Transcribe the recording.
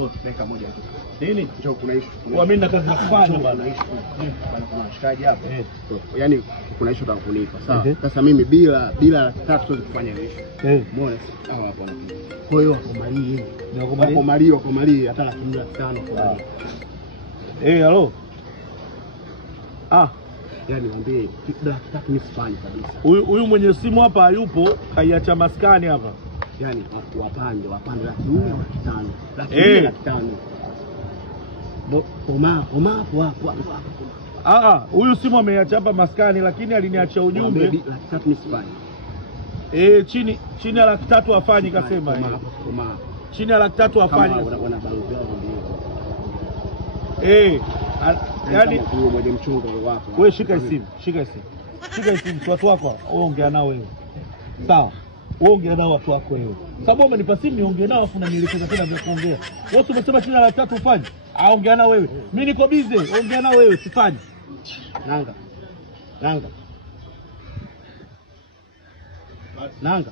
Oh, dakika moja tu. Nini? Njoo kuna issue. Kwa mimi na kazi kufanya bana. Kuna shikaji hapa. Yaani kuna issue nataka kunipa. Sawa. Sasa mimi bila 3 siwezi kufanya hiyo issue. Umeona? Hawa hapa wanakuja. Kwa hiyo wako mali hata 500,000 kwa. Halo. Yaani mwambie bila 3 nisifanye kabisa. Huyu mwenye simu hapa hayupo, kaiacha maskani hapa. Yaani wapande 400,000 au 500,000. 500,000. Hapo. Huyu simu ameiacha hapa maskani, lakini aliniacha ujumbe 3 nisifanye. Chini ya 3 afanye kasema. Chini ya 3 afanye. Wana bango yaani huyo mmoja mchongo wako. Wewe shika simu. Watu wako ongea nao wewe. Sawa. Ongea nao watu wako wewe. Sababu umenipa simu niongee nao afu unanielekeza tena vya kuongea. Wewe umesema chini ya 3 ufanye. Ongea nao wewe. Mimi niko busy, ongea nao wewe, sifanye. Nanga.